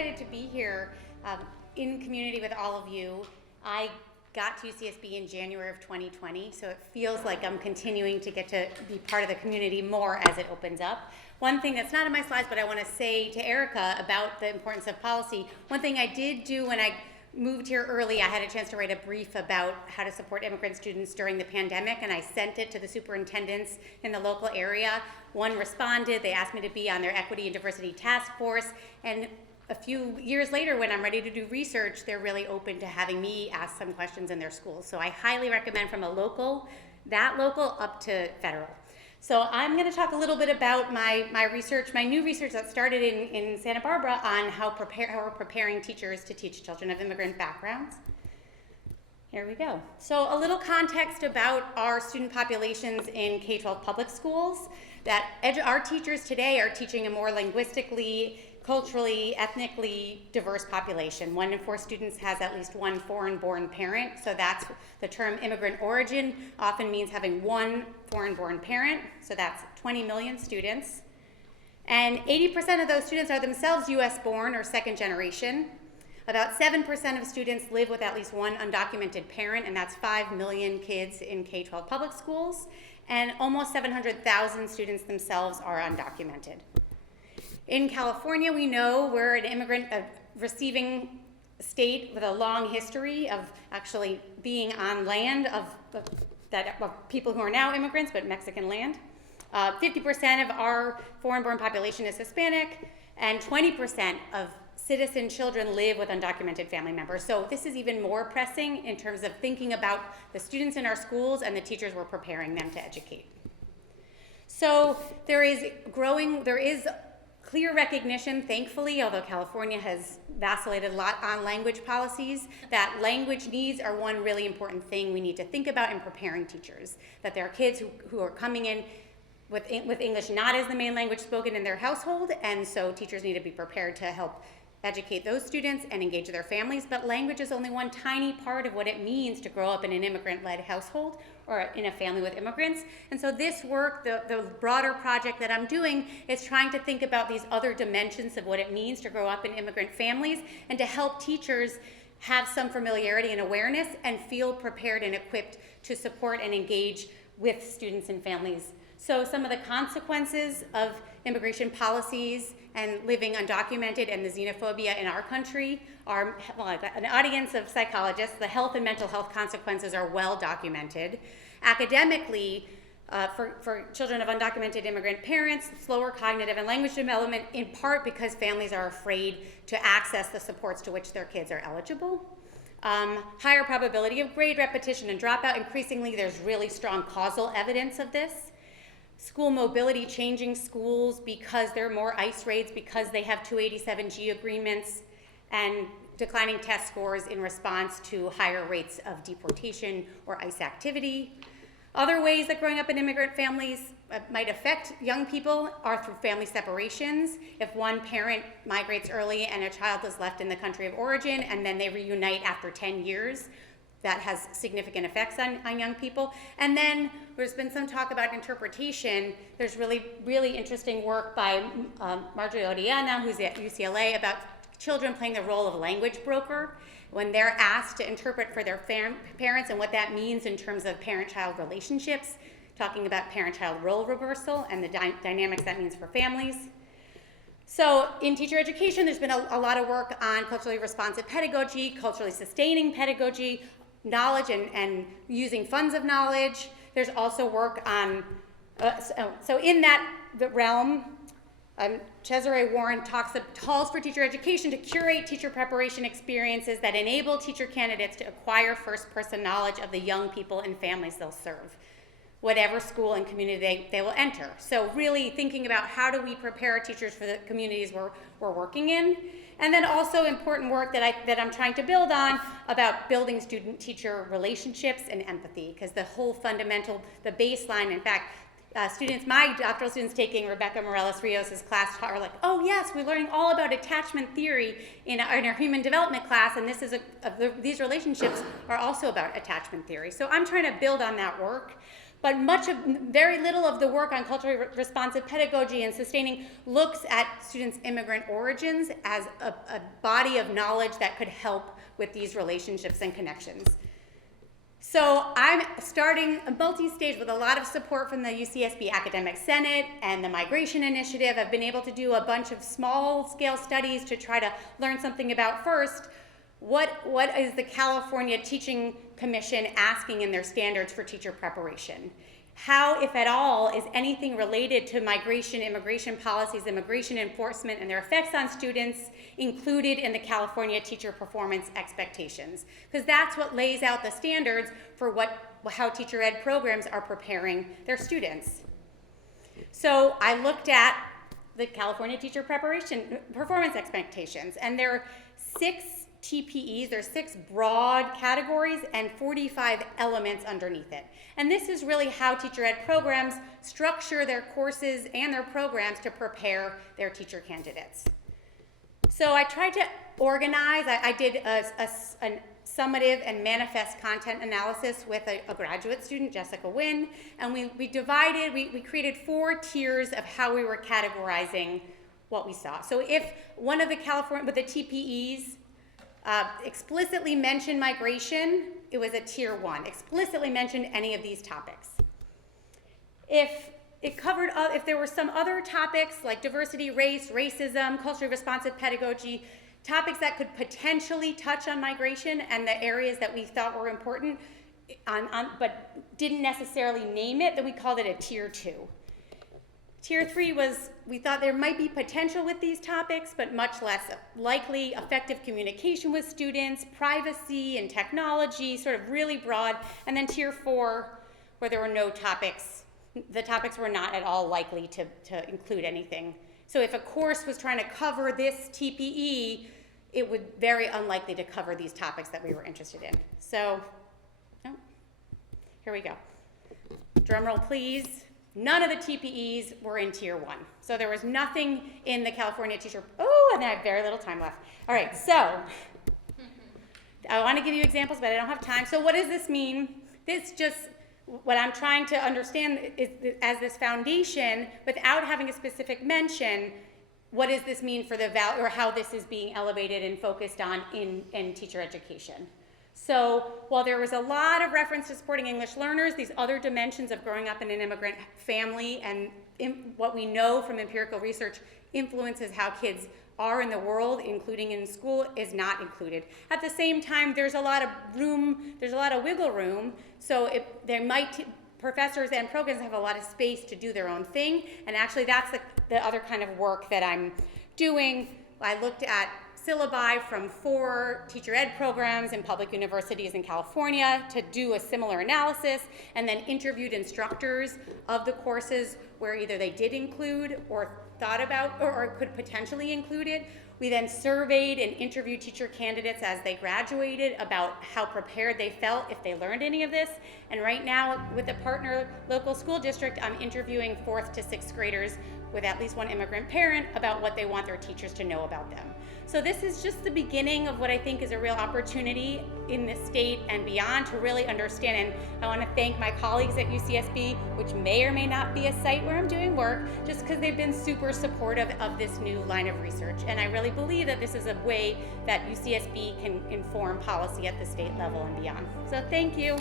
excited to be here in community with all of you. I got to UCSB in January of 2020, so it feels like I'm continuing to get to be part of the community more as it opens up. One thing that's not in my slides, but I want to say to Erica about the importance of policy, one thing I did do when I moved here early, I had a chance to write a brief about how to support immigrant students during the pandemic, and I sent it to the superintendents in the local area. One responded, they asked me to be on their equity and diversity task force, and a few years later, when I'm ready to do research, they're really open to having me ask some questions in their schools. So I highly recommend from a local, that local, up to federal. So I'm going to talk a little bit about my research, my new research that started in Santa Barbara on how we're preparing teachers to teach children of immigrant backgrounds. Here we go. So a little context about our student populations in K-12 public schools, that our teachers today are teaching a more linguistically, culturally, ethnically diverse population. 1 in 4 students has at least one foreign-born parent, so that's the term immigrant origin often means having one foreign-born parent, so that's 20 million students. And 80% of those students are themselves US-born or second generation. About 7% of students live with at least one undocumented parent, and that's 5 million kids in K-12 public schools, and almost 700,000 students themselves are undocumented. In California, we know we're an immigrant receiving state with a long history of actually being on land of people who are now immigrants, but Mexican land. 50% of our foreign-born population is Hispanic, and 20% of citizen children live with undocumented family members. So this is even more pressing in terms of thinking about the students in our schools and the teachers we're preparing them to educate. So there is clear recognition, thankfully, although California has vacillated a lot on language policies, that language needs are one really important thing we need to think about in preparing teachers. That there are kids who are coming in with English not as the main language spoken in their household, and so teachers need to be prepared to help educate those students and engage their families, but language is only one tiny part of what it means to grow up in an immigrant-led household or in a family with immigrants. And so this work, the broader project that I'm doing, is trying to think about these other dimensions of what it means to grow up in immigrant families and to help teachers have some familiarity and awareness and feel prepared and equipped to support and engage with students and families. So some of the consequences of immigration policies and living undocumented and the xenophobia in our country are, well, an audience of psychologists, the health and mental health consequences are well documented. Academically, for children of undocumented immigrant parents, slower cognitive and language development, in part because families are afraid to access the supports to which their kids are eligible. Higher probability of grade repetition and dropout. Increasingly, there's really strong causal evidence of this. School mobility, changing schools because there are more ICE raids, because they have 287G agreements, and declining test scores in response to higher rates of deportation or ICE activity. Other ways that growing up in immigrant families might affect young people are through family separations. If one parent migrates early and a child is left in the country of origin and then they reunite after 10 years, that has significant effects on young people. And then there's been some talk about interpretation. There's really interesting work by Marjorie Oriana, who's at UCLA, about children playing the role of language broker when they're asked to interpret for their parents and what that means in terms of parent-child relationships, talking about parent-child role reversal and the dynamics that means for families. So in teacher education, there's been a lot of work on culturally responsive pedagogy, culturally sustaining pedagogy, knowledge and using funds of knowledge. There's also work on, so in that realm, Cesare Warren calls for teacher education to curate teacher preparation experiences that enable teacher candidates to acquire first-person knowledge of the young people and families they'll serve, whatever school and community they will enter. So really thinking about how do we prepare our teachers for the communities we're working in. And then also important work that I'm trying to build on about building student-teacher relationships and empathy, because the whole fundamental, the baseline, in fact, my doctoral students taking Rebecca Morales-Rios' class are like, oh yes, we're learning all about attachment theory in our human development class, and this is these relationships are also about attachment theory. So I'm trying to build on that work. But very little of the work on culturally responsive pedagogy and sustaining looks at students' immigrant origins as a body of knowledge that could help with these relationships and connections. So I'm starting a multi-stage with a lot of support from the UCSB Academic Senate and the Migration Initiative. I've been able to do a bunch of small-scale studies to try to learn something about first, what is the California Teaching Commission asking in their standards for teacher preparation? How, if at all, is anything related to migration, immigration policies, immigration enforcement, and their effects on students included in the California teacher performance expectations? Because that's what lays out the standards for how teacher ed programs are preparing their students. So I looked at the California teacher preparation performance expectations, and there are 6 TPEs, there's 6 broad categories and 45 elements underneath it. And this is really how teacher ed programs structure their courses and their programs to prepare their teacher candidates. So I tried to organize, I did a summative and manifest content analysis with a graduate student, Jessica Wynn, and we created 4 tiers of how we were categorizing what we saw. So if one of the the TPEs explicitly mentioned migration, it was a tier 1. Explicitly mentioned any of these topics. If there were some other topics like diversity, race, racism, culturally responsive pedagogy, topics that could potentially touch on migration and the areas that we thought were important, but didn't necessarily name it, then we called it a tier 2. Tier 3 was, we thought there might be potential with these topics, but much less likely. Effective communication with students, privacy and technology, sort of really broad. And then tier 4, where there were no topics, the topics were not at all likely to include anything. So if a course was trying to cover this TPE, it would very unlikely to cover these topics that we were interested in. So, here we go. Drum roll, please. None of the TPEs were in tier 1. So there was nothing in the California teacher, and I have very little time left. All right, so I want to give you examples, but I don't have time. So what does this mean? What I'm trying to understand is as this foundation, without having a specific mention, what does this mean for the value, or how this is being elevated and focused on in teacher education? So while there was a lot of reference to supporting English learners, these other dimensions of growing up in an immigrant family and what we know from empirical research influences how kids are in the world, including in school, is not included. At the same time, there's a lot of wiggle room, so professors and programs have a lot of space to do their own thing, and actually that's the other kind of work that I'm doing. I looked at syllabi from 4 teacher ed programs in public universities in California to do a similar analysis, and then interviewed instructors of the courses where either they did include or thought about or could potentially include it. We then surveyed and interviewed teacher candidates as they graduated about how prepared they felt if they learned any of this. And right now, with a partner local school district, I'm interviewing 4th to 6th graders with at least one immigrant parent about what they want their teachers to know about them. So this is just the beginning of what I think is a real opportunity in this state and beyond to really understand. And I want to thank my colleagues at UCSB, which may or may not be a site where I'm doing work, just because they've been super supportive of this new line of research. And I really believe that this is a way that UCSB can inform policy at the state level and beyond. So thank you.